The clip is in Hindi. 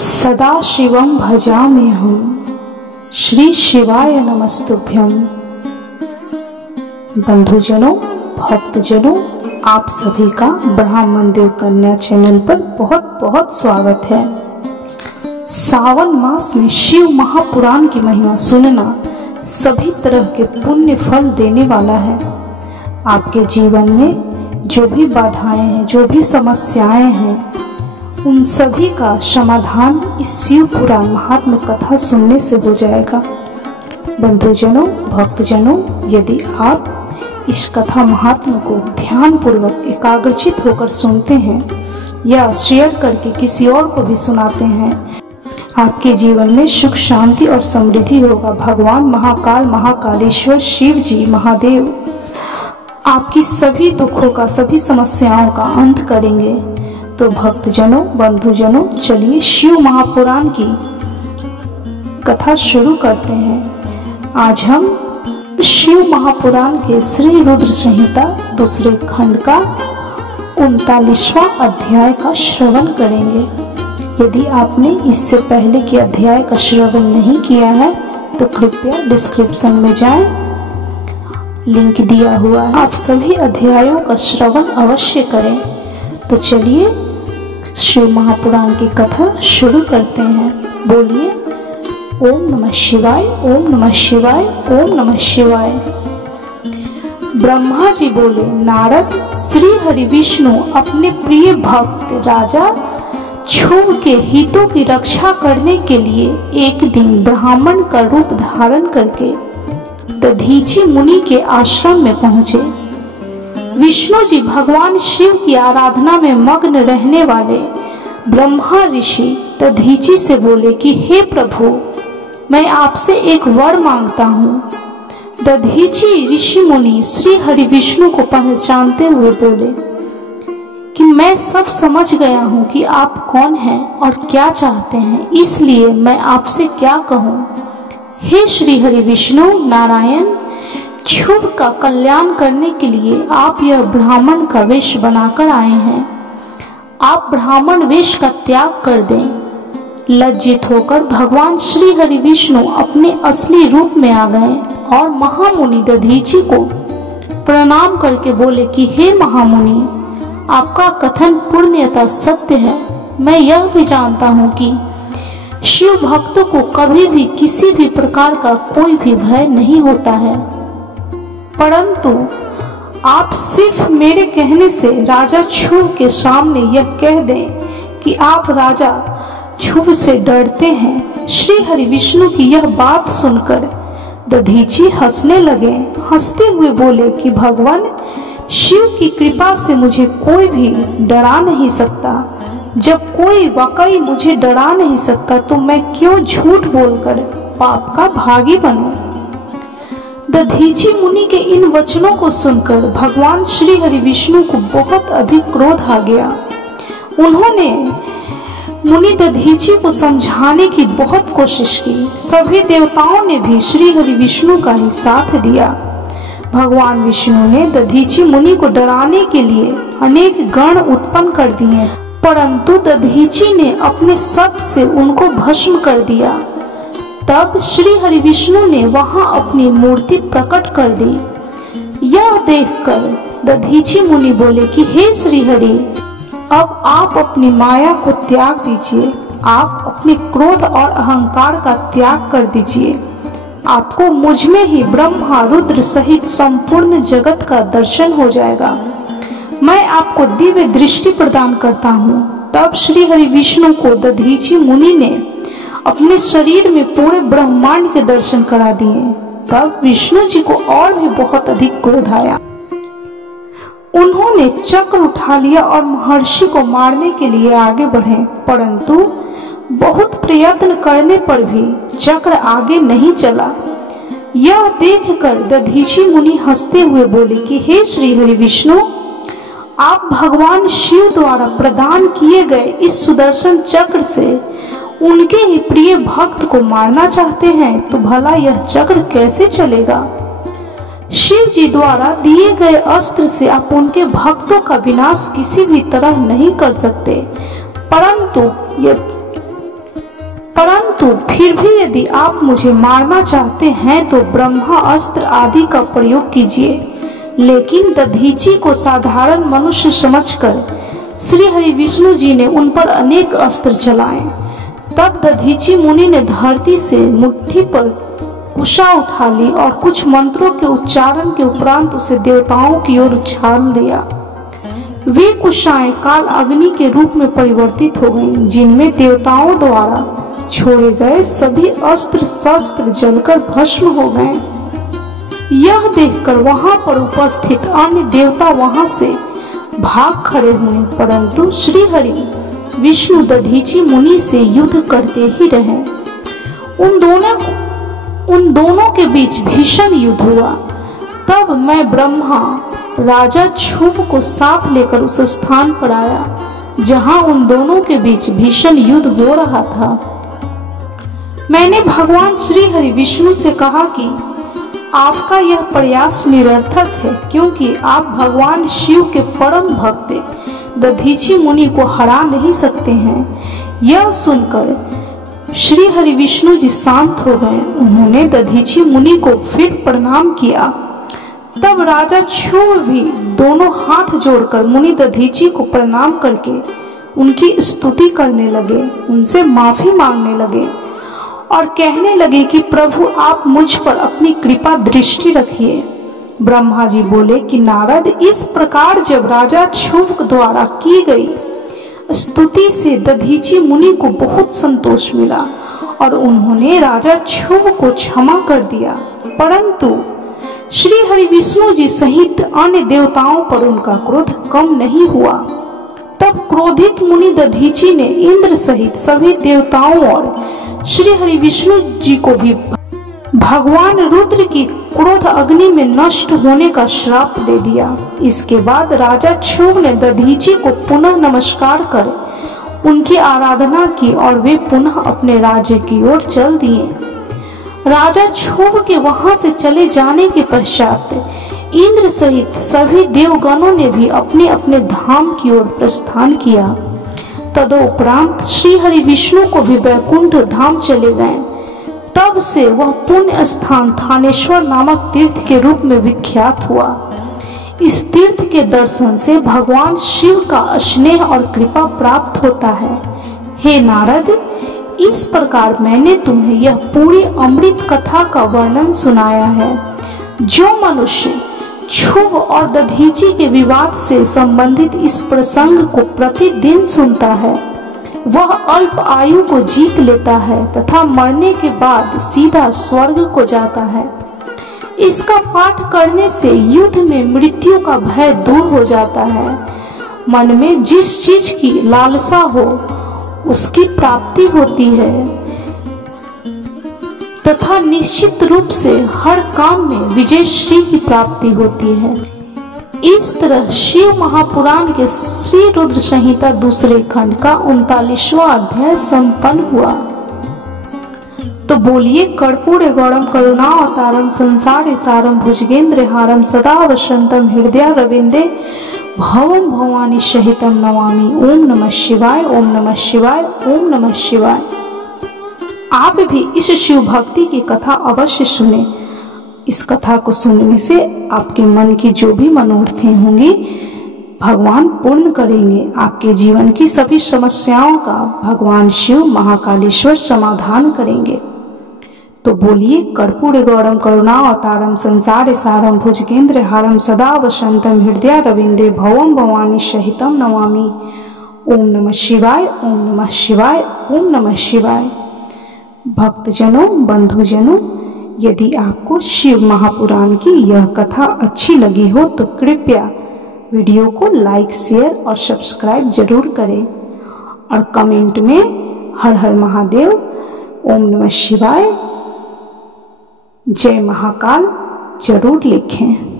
सदा शिवम भजाम्यहम्, श्री शिवाय नमस्तुभ्यं। बंधुजनों, भक्तजनों, आप सभी का ब्रह्म मंदिर कन्या चैनल पर बहुत बहुत स्वागत है। सावन मास में शिव महापुराण की महिमा सुनना सभी तरह के पुण्य फल देने वाला है। आपके जीवन में जो भी बाधाएं हैं, जो भी समस्याएं हैं, उन सभी का समाधान इस शिव पुराण महात्म्य कथा सुनने से हो जाएगा। बंधुजनों, भक्तजनों, यदि आप इस कथा महात्म्य को ध्यान पूर्वक एकाग्रचित होकर सुनते हैं या शेयर करके किसी और को भी सुनाते हैं, आपके जीवन में सुख, शांति और समृद्धि होगा। भगवान महाकाल, महाकालेश्वर शिव जी, महादेव आपकी सभी दुखों का, सभी समस्याओं का अंत करेंगे। तो भक्तजनों, बंधुजनों, चलिए शिव महापुराण की कथा शुरू करते हैं। आज हम शिव महापुराण के श्री रुद्र संहिता दूसरे खंड का 39वां अध्याय का श्रवण करेंगे। यदि आपने इससे पहले के अध्याय का श्रवण नहीं किया है तो कृपया डिस्क्रिप्शन में जाएं, लिंक दिया हुआ है। आप सभी अध्यायों का श्रवण अवश्य करें। तो चलिए शिव महापुराण की कथा शुरू करते हैं। बोलिए ओम नमः शिवाय, ओम नमः शिवाय, ओम नमः शिवाय। ब्रह्मा जी बोले, नारद, श्री हरि विष्णु अपने प्रिय भक्त राजा क्षुभ के हितों की रक्षा करने के लिए एक दिन ब्राह्मण का रूप धारण करके दधीची मुनि के आश्रम में पहुंचे। विष्णु जी भगवान शिव की आराधना में मग्न रहने वाले ब्रह्मा ऋषि दधीची से बोले कि हे प्रभु, मैं आपसे एक वर मांगता हूँ। दधीची ऋषि मुनि श्री हरि विष्णु को पहचानते हुए बोले कि मैं सब समझ गया हूँ कि आप कौन हैं और क्या चाहते हैं, इसलिए मैं आपसे क्या कहूँ। हे श्री हरि विष्णु नारायण, क्षुभ का कल्याण करने के लिए आप यह ब्राह्मण का वेश बनाकर आए हैं। आप ब्राह्मण वेश का त्याग कर दें। लज्जित होकर भगवान श्री हरि विष्णु अपने असली रूप में आ गए और महामुनि दधीची को प्रणाम करके बोले कि हे महामुनि, आपका कथन पूर्णतः सत्य है। मैं यह भी जानता हूँ कि शिव भक्तों को कभी भी किसी भी प्रकार का कोई भी भय नहीं होता है, परंतु आप सिर्फ मेरे कहने से राजा क्षुभ के सामने यह कह दें कि आप राजा क्षुभ से डरते हैं। श्री हरि विष्णु की यह बात सुनकर दधीची हंसने लगे। हंसते हुए बोले कि भगवान शिव की कृपा से मुझे कोई भी डरा नहीं सकता। जब कोई वाकई मुझे डरा नहीं सकता तो मैं क्यों झूठ बोलकर पाप का भागी बनूं। दधीची मुनि के इन वचनों को सुनकर भगवान श्री हरि विष्णु को बहुत अधिक क्रोध आ गया। उन्होंने मुनि दधीची को समझाने की बहुत कोशिश की। सभी देवताओं ने भी श्री हरि विष्णु का ही साथ दिया। भगवान विष्णु ने दधीची मुनि को डराने के लिए अनेक गण उत्पन्न कर दिए, परंतु दधीची ने अपने सत से उनको भस्म कर दिया। तब श्री हरि विष्णु ने वहां अपनी मूर्ति प्रकट कर दी। यह देखकर दधीची मुनि बोले कि हे श्री हरि, अब आप अपनी माया को त्याग दीजिए। आप अपने क्रोध और अहंकार का त्याग कर दीजिए। आपको मुझ में ही ब्रह्मा रुद्र सहित संपूर्ण जगत का दर्शन हो जाएगा। मैं आपको दिव्य दृष्टि प्रदान करता हूँ। तब श्री हरि विष्णु को दधीची मुनि ने अपने शरीर में पूरे ब्रह्मांड के दर्शन करा दिए। तब विष्णु जी को और भी बहुत अधिक क्रोध आया। उन्होंने चक्र उठा लिया और महर्षि को मारने के लिए आगे बढ़े, परंतु बहुत प्रयत्न करने पर भी चक्र आगे नहीं चला। यह देखकर दधीची मुनि हंसते हुए बोले कि हे श्री हरि विष्णु, आप भगवान शिव द्वारा प्रदान किए गए इस सुदर्शन चक्र से उनके ही प्रिय भक्त को मारना चाहते हैं, तो भला यह चक्र कैसे चलेगा। शिव जी द्वारा दिए गए अस्त्र से आप उनके भक्तों का विनाश किसी भी तरह नहीं कर सकते, परंतु फिर भी यदि आप मुझे मारना चाहते हैं तो ब्रह्मा अस्त्र आदि का प्रयोग कीजिए। लेकिन दधीची को साधारण मनुष्य समझकर श्री हरि विष्णु जी ने उन पर अनेक अस्त्र चलाए। तब दधीची मुनि ने धरती से मुट्ठी पर कुशा उठा ली और कुछ मंत्रों के उच्चारण के उपरांत उसे देवताओं की ओर उछाल दिया। वे कुशाएं काल अग्नि के रूप में परिवर्तित हो गईं, जिनमें देवताओं द्वारा छोड़े गए सभी अस्त्र शस्त्र जलकर भस्म हो गए। यह देखकर वहां पर उपस्थित अन्य देवता वहां से भाग खड़े हुए, परंतु श्री हरि विष्णु दधीची मुनि से युद्ध करते ही रहे। उन दोनों के बीच भीषण युद्ध हुआ। तब मैं ब्रह्मा राजा क्षुभ को साथ लेकर उस स्थान पर आया जहां उन दोनों के बीच भीषण युद्ध हो रहा था। मैंने भगवान श्री हरि विष्णु से कहा कि आपका यह प्रयास निरर्थक है, क्योंकि आप भगवान शिव के परम भक्त दधीची मुनि को हरा नहीं सकते हैं। यह सुनकर श्री हरि विष्णु जी शांत हो गए। उन्होंने दधीची मुनि को फिर प्रणाम किया। तब राजा क्षुभ भी दोनों हाथ जोड़कर मुनि दधीची को प्रणाम करके उनकी स्तुति करने लगे, उनसे माफी मांगने लगे और कहने लगे कि प्रभु आप मुझ पर अपनी कृपा दृष्टि रखिए। ब्रह्मा जी बोले कि नारद, इस प्रकार जब राजा क्षुभ द्वारा की गई स्तुति से दधीची मुनि को बहुत संतोष मिला और उन्होंने राजा क्षुभ को क्षमा कर दिया। परंतु श्री हरि विष्णु जी सहित अन्य देवताओं पर उनका क्रोध कम नहीं हुआ। तब क्रोधित मुनि दधीची ने इंद्र सहित सभी देवताओं और श्री हरि विष्णु जी को भी भगवान रुद्र की क्रोध अग्नि में नष्ट होने का श्राप दे दिया। इसके बाद राजा क्षुभ ने दधीची को पुनः नमस्कार कर उनकी आराधना की और वे पुनः अपने राज्य की ओर चल दिए। राजा क्षुभ के वहां से चले जाने के पश्चात इंद्र सहित सभी देवगणों ने भी अपने अपने धाम की ओर प्रस्थान किया। तदोपरांत श्री हरि विष्णु को भी वैकुंठ धाम चले गए। तब से वह पुण्य स्थान थानेश्वर नामक तीर्थ के रूप में विख्यात हुआ। इस तीर्थ के दर्शन से भगवान शिव का स्नेह और कृपा प्राप्त होता है। हे नारद, इस प्रकार मैंने तुम्हें यह पूरी अमृत कथा का वर्णन सुनाया है। जो मनुष्य क्षुभ और दधीची के विवाद से संबंधित इस प्रसंग को प्रतिदिन सुनता है, वह अल्प आयु को जीत लेता है तथा मरने के बाद सीधा स्वर्ग को जाता है। इसका पाठ करने से युद्ध में मृत्यु का भय दूर हो जाता है। मन में जिस चीज की लालसा हो उसकी प्राप्ति होती है तथा निश्चित रूप से हर काम में विजय श्री की प्राप्ति होती है। इस तरह शिव महापुराण के श्री रुद्र संहिता दूसरे खंड का 39वां अध्याय संपन्न हुआ। तो बोलिए, कर्पूरे गौरम करुणावतारम संसारे सारम भुजगेंद्र हारम सदा वसंतम हृदय रविंदे भवम भवानी सहितम नमामि। ओम नमः शिवाय, ओम नमः शिवाय, ओम नमः शिवाय। आप भी इस शिव भक्ति की कथा अवश्य सुने। इस कथा को सुनने से आपके मन की जो भी मनोरथें होंगी भगवान पूर्ण करेंगे। आपके जीवन की सभी समस्याओं का भगवान शिव महाकालेश्वर समाधान करेंगे। तो बोलिए, कर्पूरे गौरम करुणावतारम संसारे सारम भुजगेंद्र हारम सदा वसंतम हृदय रविंदे भवम भवानी सहितम नमामि। ओम नमः शिवाय, ओम नमः शिवाय, ओम नमः शिवाय। भक्तजनों, बंधुजनों, यदि आपको शिव महापुराण की यह कथा अच्छी लगी हो तो कृपया वीडियो को लाइक, शेयर और सब्सक्राइब जरूर करें और कमेंट में हर हर महादेव, ओम नमः शिवाय, जय महाकाल जरूर लिखें।